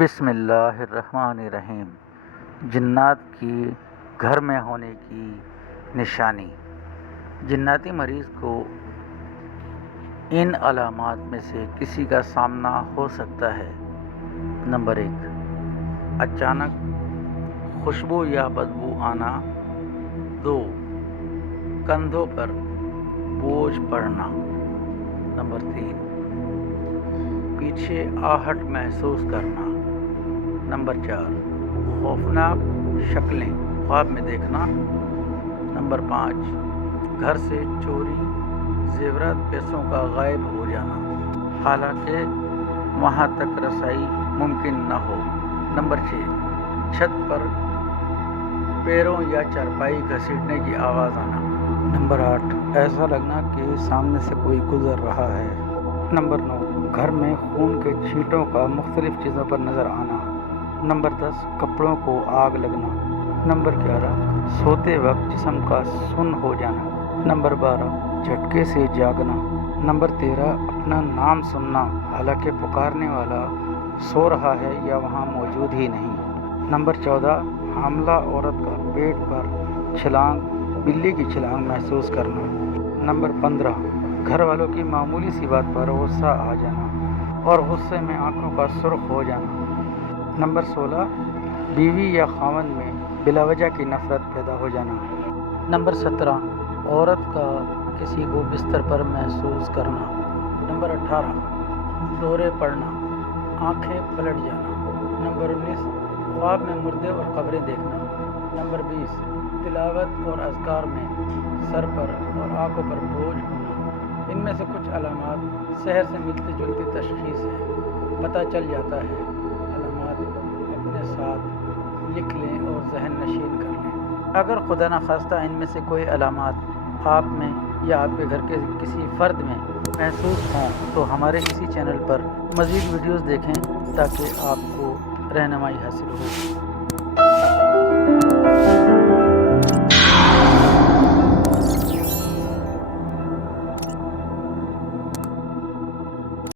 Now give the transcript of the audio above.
بسم اللہ الرحمن الرحیم۔ جنات کی گھر میں ہونے کی نشانی۔ جناتی مریض کو ان علامات میں سے کسی کا سامنا ہو سکتا ہے۔ نمبر 1، اچانک خوشبو یا بدبو آنا۔ 2، کندھوں پر بوجھ پڑنا۔ نمبر 3، پیچھے آہٹ محسوس کرنا۔ نمبر 4، خوفناک شکلیں خواب میں دیکھنا۔ نمبر 5، گھر سے چوری، زیورات پیسوں کا غائب ہو جانا، حالانکہ وہاں تک رسائی ممکن نہ ہو۔ نمبر 6، چھت پر پیروں یا چارپائی گھسیٹنے کی آواز آنا۔ نمبر 8، ایسا لگنا کہ سامنے سے کوئی گزر رہا ہے۔ نمبر 9، گھر میں خون کے چھینٹوں کا مختلف چیزوں پر نظر آنا۔ نمبر 10، کپڑوں کو آگ لگنا۔ نمبر 11، سوتے وقت جسم کا سن ہو جانا۔ نمبر 12، جھٹکے سے جاگنا۔ نمبر 13، اپنا نام سننا حالانکہ پکارنے والا سو رہا ہے یا وہاں موجود ہی نہیں۔ نمبر 14، حاملہ عورت کا پیٹ پر چھلانگ، بلی کی چھلانگ محسوس کرنا۔ نمبر 15، گھر والوں کی معمولی سی بات پر غصہ آ جانا اور غصے میں آنکھوں کا سرخ ہو جانا۔ نمبر 16، بیوی یا خاوند میں بلا وجہ کی نفرت پیدا ہو جانا۔ نمبر 17، عورت کا کسی کو بستر پر محسوس کرنا۔ نمبر 18، دورے پڑنا، آنکھیں پلٹ جانا۔ نمبر 19، خواب میں مردے اور قبریں دیکھنا۔ نمبر 20، تلاوت اور اذکار میں سر پر اور آنکھوں پر بوجھ ہونا۔ ان میں سے کچھ علامات سحر سے ملتی جلتی تشخیص ہے، پتہ چل جاتا ہے۔ علامات اپنے ساتھ لکھ لیں اور ذہن نشین کر لیں۔ اگر خدا نخواستہ ان میں سے کوئی علامات آپ میں یا آپ کے گھر کے کسی فرد میں محسوس ہوں تو ہمارے اسی چینل پر مزید ویڈیوز دیکھیں تاکہ آپ کو رہنمائی حاصل ہو۔